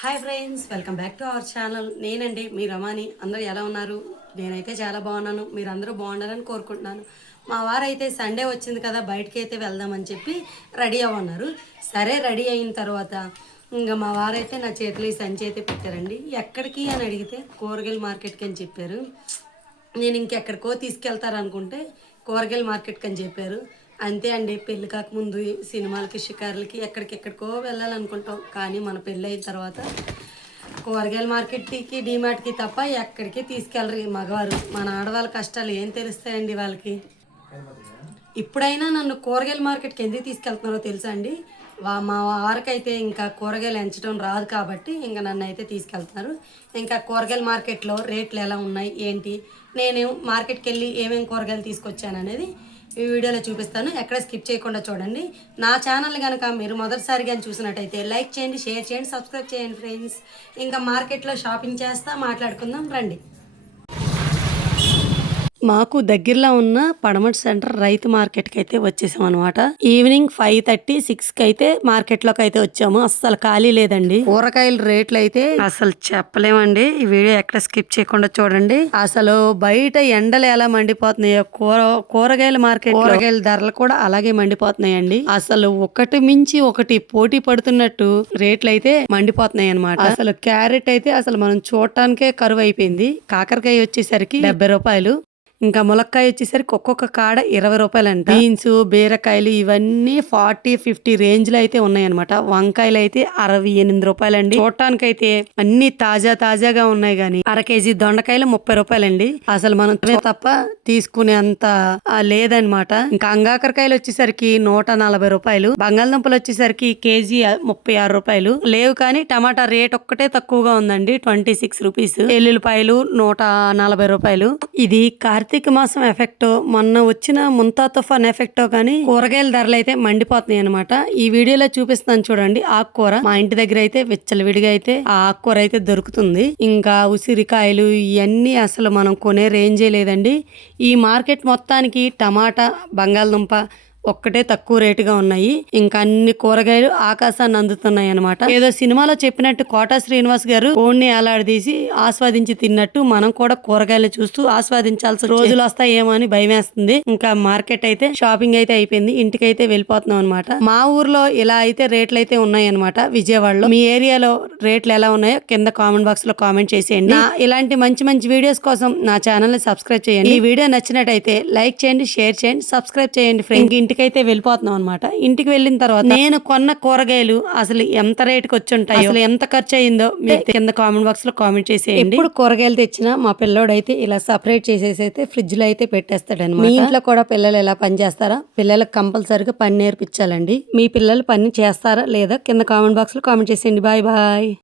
Hi friends welcome back to our channel నేనండి మీ రమాని. అందరూ ఎలా ఉన్నారు? నేనైతే చాలా బాగున్నాను. మీరు అందరూ బాగుండాలని కోరుకుంటున్నాను. మా వారైతే సండే వచ్చింది కదా బయటికి అయితే వెళ్దామని చెప్పి రెడీ అవ్వన్నారు సరే రెడీ అయిన తర్వాత ఇంకా మా వారైతే నా చేతిలో ఈ సంచి అయితే పెట్టారండి. ఎక్కడికి అని అడిగితే కూరగాయల మార్కెట్కి అని చెప్పారు. నేను ఇంకెక్కడికో తీసుకెళ్తారనుకుంటే కూరగాయల మార్కెట్కి అని చెప్పారు. అంతే అండి. పెళ్ళి కాకముందు సినిమాలకి షికారులకి ఎక్కడికెక్కడికో వెళ్ళాలనుకుంటాం. కానీ మన పెళ్ళి అయిన తర్వాత కూరగాయల మార్కెట్కి డిమార్ట్కి తప్ప ఎక్కడికి తీసుకెళ్ళరు ఈ మగవారు. మన ఆడవాళ్ళ కష్టాలు ఏం తెలుస్తాయండి వాళ్ళకి? ఇప్పుడైనా నన్ను కూరగాయల మార్కెట్కి ఎందుకు తీసుకెళ్తున్నారో తెలుసా అండి? వా- మా వారికైతే ఇంకా కూరగాయలు ఎంచడం రాదు కాబట్టి ఇంకా నన్ను అయితే తీసుకెళ్తున్నారు. ఇంకా కూరగాయల మార్కెట్లో రేట్లు ఎలా ఉన్నాయి? ఏంటి? నేను మార్కెట్కి వెళ్ళి ఏమేమి కూరగాయలు తీసుకొచ్చాను అనేది ఈ వీడియోలో చూపిస్తాను. ఎక్కడ స్కిప్ చేయకుండా చూడండి. నా ఛానల్ కనుక మీరు మొదటిసారిగా చూసినట్టయితే లైక్ చేయండి షేర్ చేయండి సబ్స్క్రైబ్ చేయండి ఫ్రెండ్స్ ఇంకా మార్కెట్లో షాపింగ్ చేస్తా మాట్లాడుకుందాం. రండి. మాకు దగ్గరలో ఉన్న పడమటి సెంటర్ రైతు మార్కెట్కి అయితే వచ్చేసాం అనమాట ఈవినింగ్ ఫైవ్ థర్టీ సిక్స్కి అయితే మార్కెట్లోకి అయితే వచ్చాము. అస్సలు ఖాళీ లేదండి. కూరగాయల రేట్లు అయితే అసలు చెప్పలేమండి. ఈ వీడియో ఎక్కడ స్కిప్ చేయకుండా చూడండి. అసలు బయట ఎండలు ఎలా మండిపోతున్నాయో కూర కూరగాయల మార్కెట్ కూరగాయల ధరలు కూడా అలాగే మండిపోతున్నాయండి. అసలు ఒకటి మించి ఒకటి పోటీ పడుతున్నట్టు రేట్లు అయితే మండిపోతున్నాయి అనమాట అసలు క్యారెట్ అయితే అసలు మనం చూడటానికే కరువు అయిపోయింది కాకరకాయ వచ్చేసరికి డెబ్బై రూపాయలు. ఇంకా ములక్కాయ వచ్చేసరికి ఒక్కొక్క కాడ ఇరవై రూపాయలు అంట బీన్స్ బీరకాయలు ఇవన్నీ ఫార్టీ ఫిఫ్టీ రేంజ్లో అయితే ఉన్నాయన్నమాట. వంకాయలు అయితే అరవై ఎనిమిది రూపాయలండి. చూడటానికైతే అన్ని తాజా తాజాగా ఉన్నాయి కానీ అర కేజీ దొండకాయలు ముప్పై రూపాయలండి. అసలు మనం తప్ప తీసుకునే అంత లేదన్నమాట. ఇంకా అంగాకరకాయలు వచ్చేసరికి నూట నలభై రూపాయలు. బంగాళదుంపలు వచ్చేసరికి కేజీ ముప్పై ఆరు రూపాయలు. లేవు కానీ టమాటా రేట్ ఒక్కటే తక్కువగా ఉందండి. Twenty six rupees. ఎల్లుల్లిపాయలు నూట నలభై రూపాయలు. ఇది కార్తీక కార్తీక మాసం ఎఫెక్టో మొన్న వచ్చిన ముంతా తుఫాన్ ఎఫెక్టో కానీ కూరగాయల ధరలు అయితే మండిపోతున్నాయి అనమాట ఈ వీడియోలో చూపిస్తాను చూడండి ఆకుకూర. మా ఇంటి దగ్గర అయితే విచ్చలవిడిగా అయితే ఆ ఆకుకూర అయితే దొరుకుతుంది. ఇంకా ఉసిరికాయలు ఇవన్నీ అసలు మనం కొనే రేంజే లేదండి. ఈ మార్కెట్ మొత్తానికి టమాటా బంగాళదుంప ఒక్కటే తక్కువ రేటుగా ఉన్నాయి. ఇంకా అన్ని కూరగాయలు ఆకాశాన్ని అందుతున్నాయి అనమాట ఏదో సినిమాలో చెప్పినట్టు కోటా శ్రీనివాస్ గారు ఓన్ని అలాడదీసి ఆస్వాదించి తిన్నట్టు మనం కూడా కూరగాయలు చూస్తూ ఆస్వాదించాల్సిన రోజులు వస్తాయేమో అని భయం వేస్తుంది. ఇంకా మార్కెట్ అయితే షాపింగ్ అయితే అయిపోయింది. ఇంటికైతే వెళ్ళిపోతున్నాం అనమాట మా ఊర్లో ఇలా అయితే రేట్లు అయితే ఉన్నాయి అనమాట విజయవాడలో. మీ ఏరియాలో రేట్లు ఎలా ఉన్నాయో కింద కామెంట్ బాక్స్లో కామెంట్ చేసేయండి. నా ఇలాంటి మంచి మంచి వీడియోస్ కోసం నా ఛానల్ని సబ్స్క్రైబ్ చేయండి. ఈ వీడియో నచ్చినట్టయితే లైక్ చేయండి షేర్ చేయండి సబ్స్క్రైబ్ చేయండి ఫ్రెండ్ ఇంటికైతే వెళ్ళిపోతున్నాం అనమాట ఇంటికి వెళ్ళిన తర్వాత నేను కొన్న కూరగాయలు అసలు ఎంత రేటుకి వచ్చి ఉంటాయి అసలు ఎంత ఖర్చు అయిందో మీరు కింద కామెంట్ బాక్స్లో కామెంట్ చేసేయండి. ఇప్పుడు కూరగాయలు తెచ్చినా మా పిల్లోడు అయితే ఇలా సపరేట్ చేసేసి అయితే ఫ్రిడ్జ్లో అయితే పెట్టేస్తాడు మీ ఇంట్లో కూడా పిల్లలు ఎలా పని చేస్తారా? పిల్లలకు కంపల్సరిగా పని నేర్పించాలండి. మీ పిల్లలు పని చేస్తారా లేదా? కింద కామెంట్ బాక్స్లో కామెంట్ చేసేయండి. Bye bye.